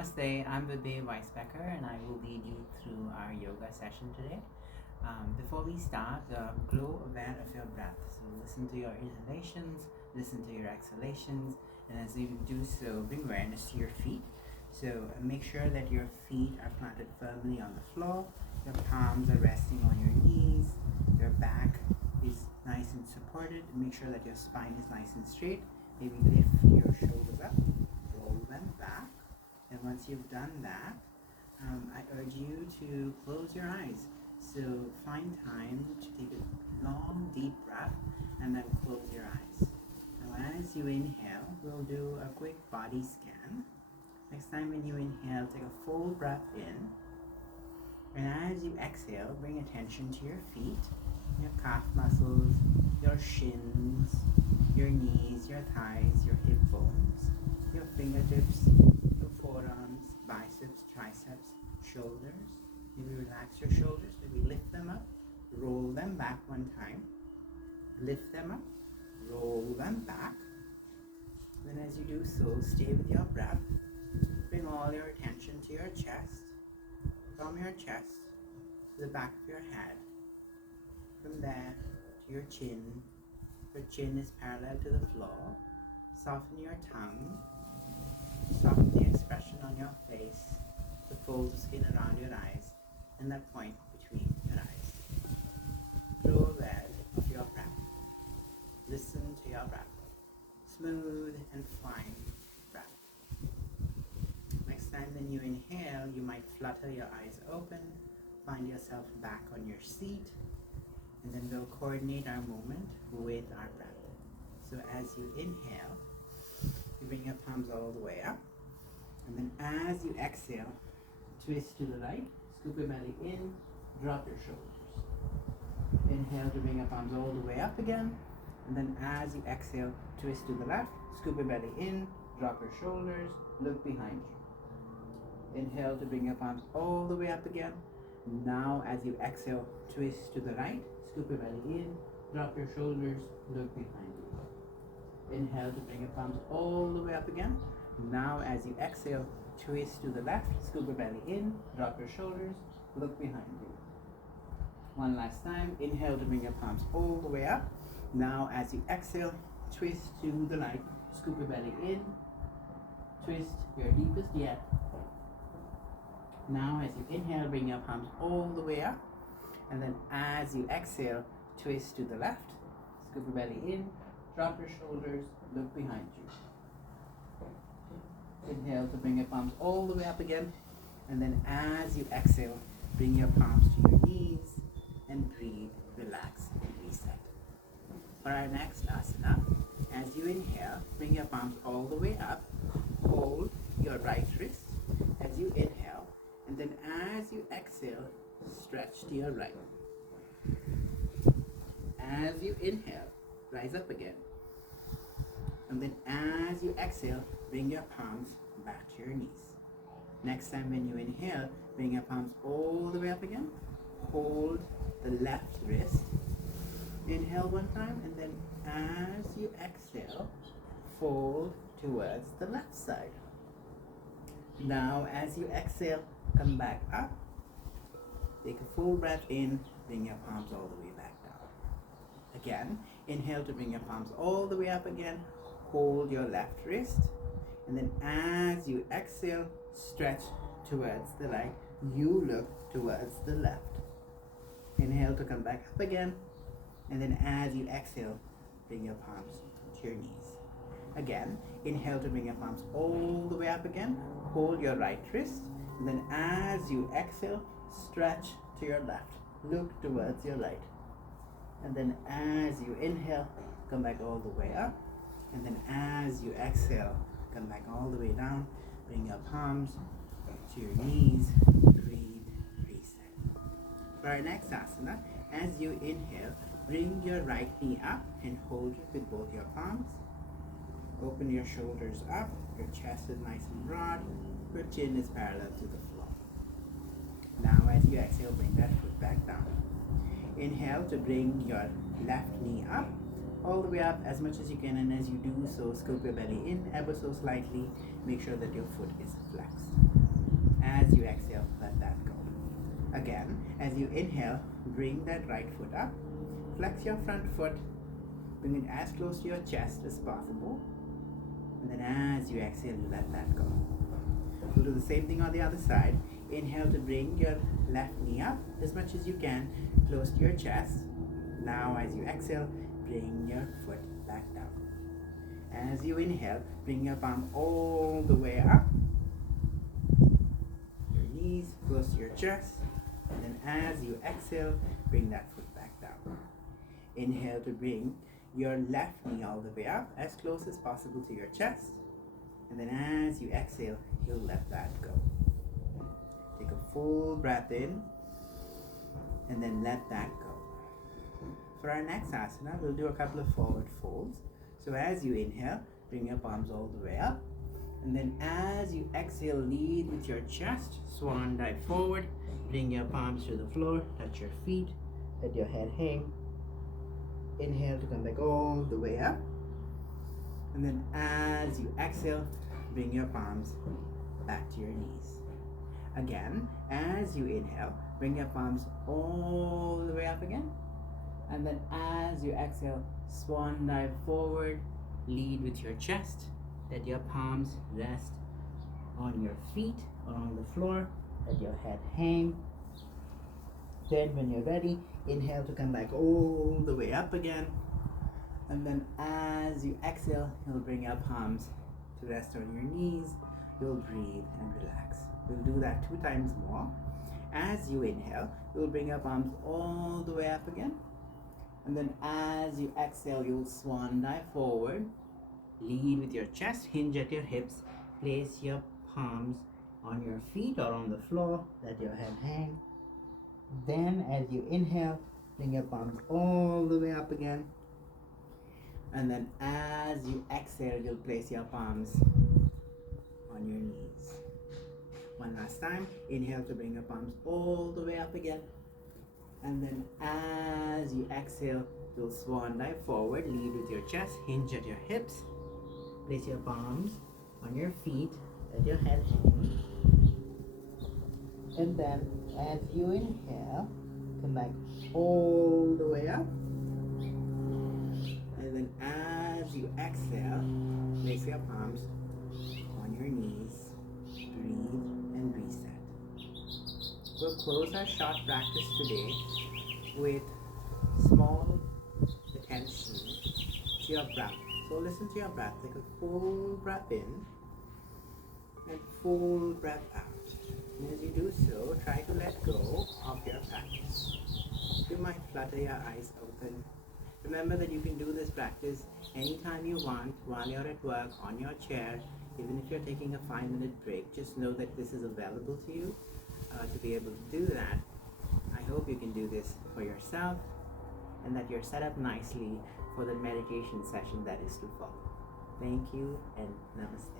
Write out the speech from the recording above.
Namaste, I'm Vibay Weisbecker and I will lead you through our yoga session today. Before we start, grow aware of your breath. So listen to your inhalations, listen to your exhalations, and as you do so, bring awareness to your feet. So make sure that your feet are planted firmly on the floor, your palms are resting on your knees, your back is nice and supported. Make sure that your spine is nice and straight. Maybe lift your shoulders up, roll them back. And once you've done that, I urge you to close your eyes. So find time to take a long, deep breath and then close your eyes. Now as you inhale, we'll do a quick body scan. Next time when you inhale, take a full breath in. And as you exhale, bring attention to your feet, your calf muscles, your shins, your knees, your thighs, your hip bones, your fingertips, your forearms, biceps, triceps, shoulders. Maybe relax your shoulders, maybe lift them up, roll them back one time, lift them up, roll them back. Then as you do so, stay with your breath. Bring all your attention to your chest, from your chest to the back of your head. From there to your chin. Your chin is parallel to the floor. Soften your tongue. Soften the expression on your face, the folds of skin around your eyes, and that point between your eyes. Grow aware of your breath. Listen to your breath. Smooth and fine breath. Next time when you inhale, you might flutter your eyes open, find yourself back on your seat, and then we'll coordinate our movement with our breath. So as you inhale, you bring your palms all the way up, and then as you exhale, twist to the right, scoop your belly in, drop your shoulders. Inhale to bring your palms all the way up again, and then as you exhale, twist to the left, scoop your belly in, drop your shoulders, look behind you. Inhale to bring your palms all the way up again. Now as you exhale, twist to the right, scoop your belly in, drop your shoulders, look behind you. Inhale to bring your palms all the way up again. Now as you exhale, twist to the left, scoop your belly in, drop your shoulders, look behind you. One last time, inhale to bring your palms all the way up. Now as you exhale, twist to the right, scoop your belly in, twist your deepest yet. Now as you inhale, bring your palms all the way up. And then as you exhale, twist to the left, scoop your belly in, drop your shoulders, look behind you. Inhale to bring your palms all the way up again. And then as you exhale, bring your palms to your knees and breathe, relax, and reset. For our next asana, as you inhale, bring your palms all the way up, hold your right wrist as you inhale, and then as you exhale, stretch to your right. As you inhale, rise up again. And then as you exhale, bring your palms back to your knees. Next time when you inhale, bring your palms all the way up again. Hold the left wrist. Inhale one time, and then as you exhale, fold towards the left side. Now as you exhale, come back up. Take a full breath in, bring your palms all the way back down. Again, inhale to bring your palms all the way up again. Hold your left wrist, and then as you exhale, stretch towards the right. You look towards the left. Inhale to come back up again, and then as you exhale, bring your palms to your knees. Again, inhale to bring your palms all the way up again. Hold your right wrist, and then as you exhale, stretch to your left. Look towards your right. And then as you inhale, come back all the way up. And then as you exhale, come back all the way down. Bring your palms to your knees. Breathe, reset. For our next asana, as you inhale, bring your right knee up and hold it with both your palms. Open your shoulders up. Your chest is nice and broad. Your chin is parallel to the floor. Now as you exhale, bring that foot back down. Inhale to bring your left knee up, all the way up as much as you can, and as you do so, scoop your belly in ever so slightly. Make sure that your foot is flexed. Again, as you inhale, bring that right foot up. Flex your front foot. Bring it as close to your chest as possible. And then as you exhale, you let that go. We'll do the same thing on the other side. Inhale to bring your left knee up as much as you can, close to your chest. Now as you exhale, bring your foot back down. As you inhale, bring your palm all the way up. Your knees close to your chest. And then as you exhale, bring that foot back down. Inhale to bring your left knee all the way up, as close as possible to your chest. And then as you exhale, you'll let that go. Take a full breath in, and then let that go. For our next asana, we'll do a couple of forward folds. So as you inhale, bring your palms all the way up. And then as you exhale, lead with your chest, swan dive forward. Bring your palms to the floor, touch your feet, let your head hang. Inhale to come back all the way up. And then as you exhale, bring your palms back to your knees. Again, as you inhale, bring your palms all the way up again. And then as you exhale, swan dive forward, lead with your chest. Let your palms rest on your feet or on the floor. Let your head hang. Then when you're ready, inhale to come back all the way up again. And then as you exhale, you'll bring your palms to rest on your knees. You'll breathe and relax. We'll do that 2 times more. As you inhale, you'll bring your palms all the way up again. And then as you exhale, you'll swan dive forward. Lead with your chest, hinge at your hips. Place your palms on your feet or on the floor. Let your head hang. Then as you inhale, bring your palms all the way up again. And then as you exhale, you'll place your palms on your knees. One last time. Inhale to bring your palms all the way up again. And then as you exhale, you'll swan dive forward. Lead with your chest, hinge at your hips. Place your palms on your feet. Let your head hang. And then as you inhale, come back all the way up. And then as you exhale, place your palms on your knees. Breathe and reset. We'll close our short practice today with small attention to your breath. So listen to your breath. Take a full breath in and full breath out. And as you do so, try to let go of your practice. You might flutter your eyes open. Remember that you can do this practice anytime you want, while you're at work, on your chair, even if you're taking a 5-minute break. Just know that this is available to you to be able to do that. I hope you can do this for yourself and that you're set up nicely for the meditation session that is to follow. Thank you and namaste.